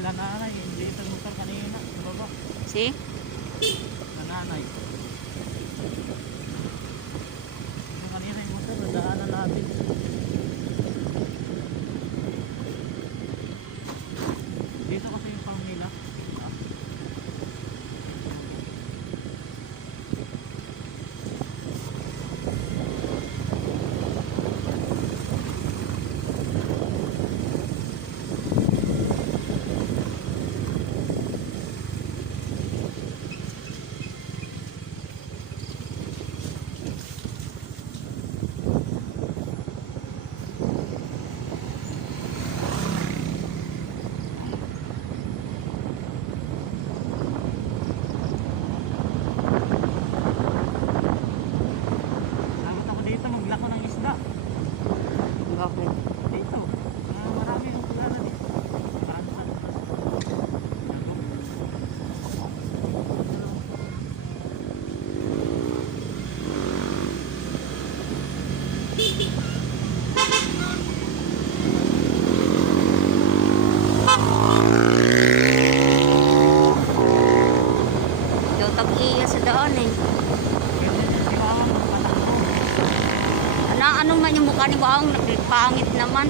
sila nanay, hindi ito motor kanina sa baba. Si? Sa nanay. Ito kanina yung motor, nadaanan natin. Dito kasi yung pang nila. Takot ako dito, maglako ng isda. Bakit? Dito, marami yung pagkala dito. Parang saan. Daw tag-iya sa daan eh. Si Mama magpatakbo. Ano man yung mukha ni Baong, nagpangit naman.